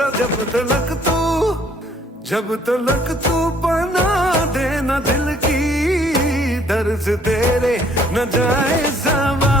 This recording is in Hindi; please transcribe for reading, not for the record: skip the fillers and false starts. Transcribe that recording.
सा जब तलक तू बना देना दिल की दर्द तेरे न जाए सवा